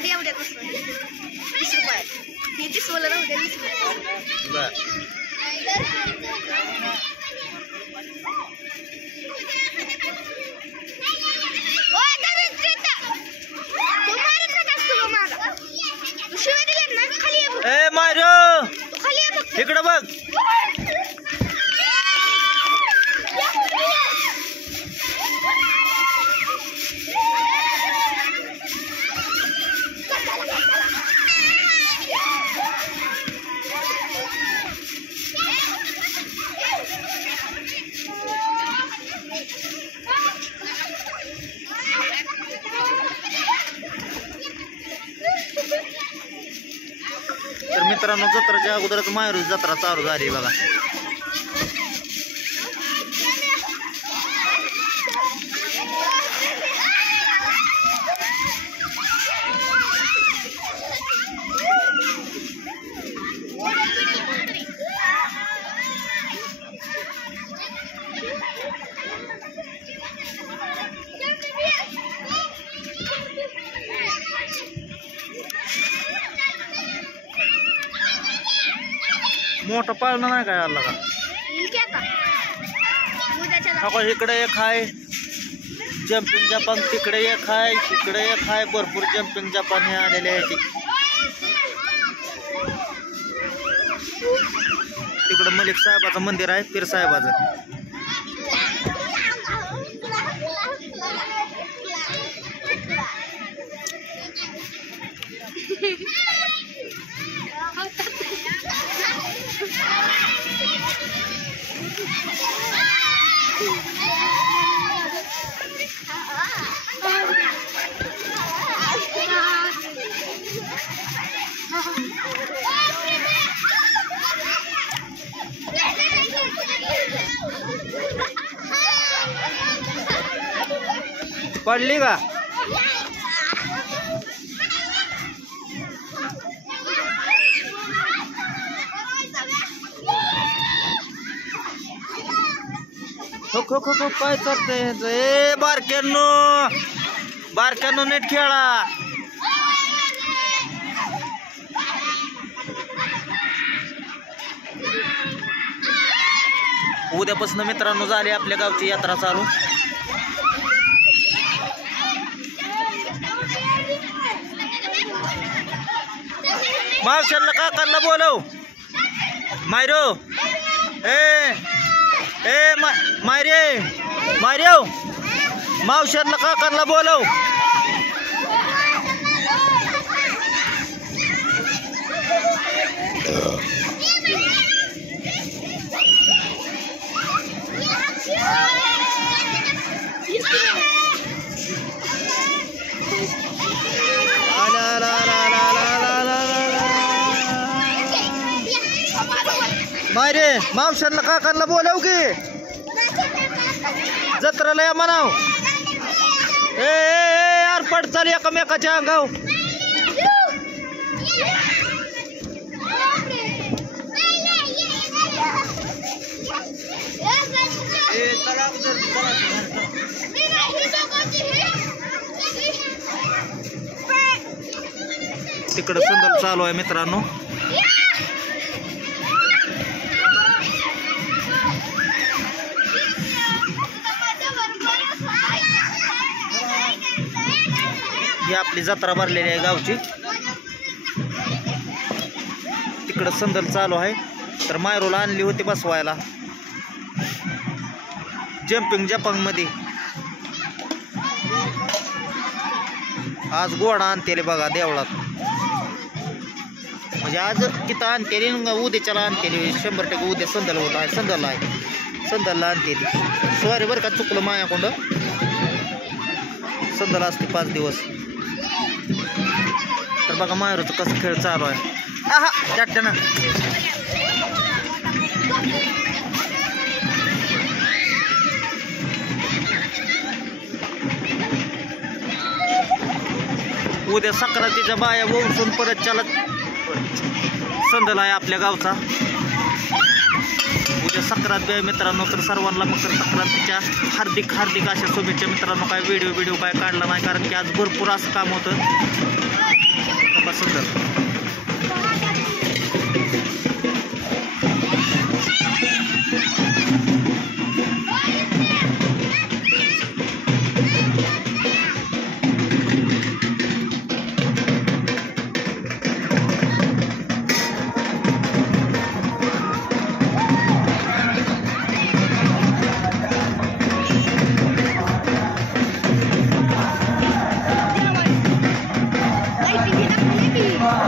मध्ये एवढ्यात बसतो 20 रुपये हे 30 वाला राहू दे 20 रुपये ए मारो इकडे बघ तर मित्रांनो जत्राच्या अगोदरच माहेरूची जत्रा चालू झाली बघा मोठं पाळणं नाही काय आला का इकडे एक आहे जम्पिंग जपान तिकडे एक आहे इकडे एक आहे भरपूर जम्पिंग जपान हे आलेले आहे तिकडे मलिक साहेबाचं मंदिर आहे पीर साहेबाचं पडली का खो खो खो खो काय करते ए बारक्यांनो नीट खेळा उद्यापासून मित्रांनो झाली आपल्या गावची यात्रा चालू मावशांना काकांना बोलव मायरो ए ए मायरे मावशांना काकांना बोलव मायरे मावशांना काकांना बोलव की जत्राला या म्हणाव ए यार पडचाल एकमेकाच्या अंगाव तिकडं सुंदर चालू आहे मित्रांनो ही आपली जत्रा भरलेली आहे गावची तिकडं संदल चालू आहे तर मायरूला आणली होती बसवायला जम्पिंग जपांग मध्ये आज घोडा आणतेले बघा देवळात म्हणजे आज तिथं आणतेली उद्याच्याला आणतेली 100% उद्या संदल होत आहे संदलला आणतेली सॉरी बरं का चुकलं मायाकोंड संदल असते 5 दिवस तर बघा मायरूचं कसं खेळ चालू आहे आहा चट्ट्यानं उद्या संक्रांतीच्या बाया वंसून परत चालत संदल आहे आपल्या गावचा उद्या संक्रांत आहे मित्रांनो तर सर्वांना मकर संक्रांतीच्या हार्दिक अशा शुभेच्छा मित्रांनो काय व्हिडिओ काय काढला नाही कारण की आज भरपूर असं काम होतं का सुंदर.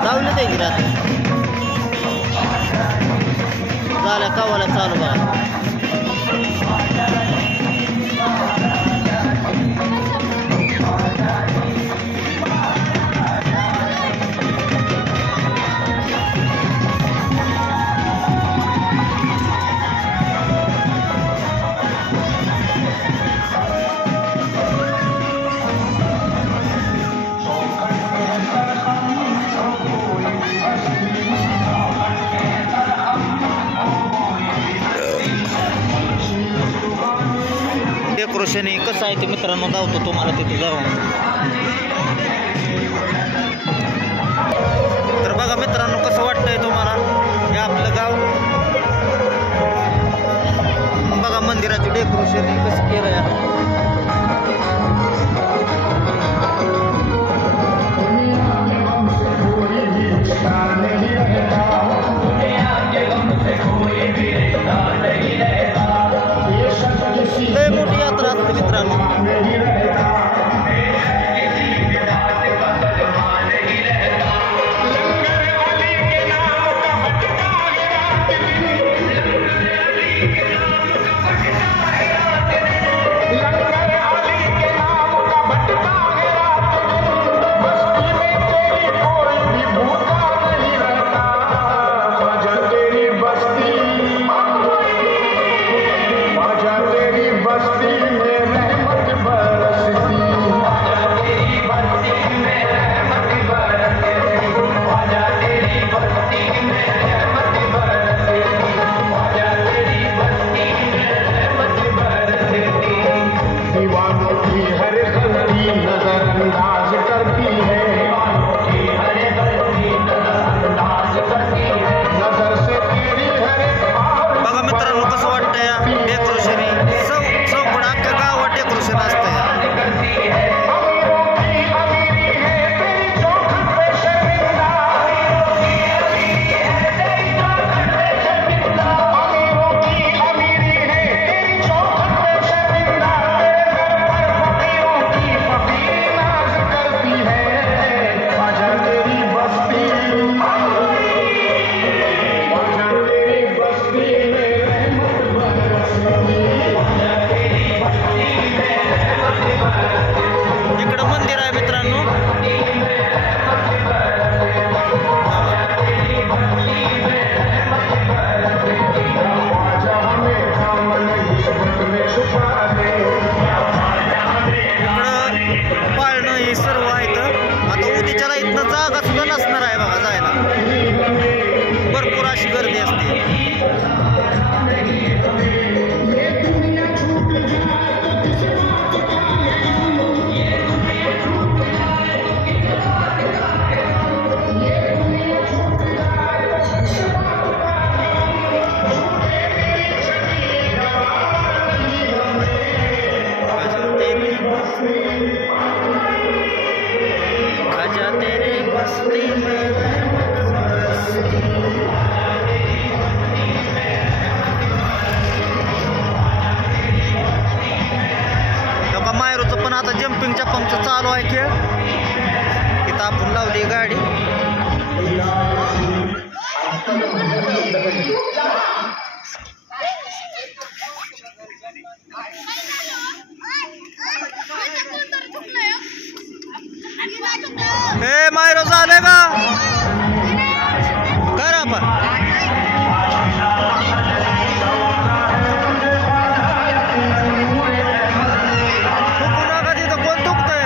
लावले ते गिरात झालं कवाला चालू बघा. डेकोरेशन कसं आहे ते मित्रांनो दावतो तुम्हाला तिथे जाऊन. तर बघा मित्रांनो कसं वाटतंय तुम्हाला हे आपलं गाव. बघा मंदिराचे डेकोरेशन कसं केलंय. लय मोठी यात्रा असते मित्रांनो. पण आता जम्पिंग जपांगचं चालू आहे खेळ. इथं आपण लावली गाडी. हे मायरो झालंय का करा आपण कोण दुखतंय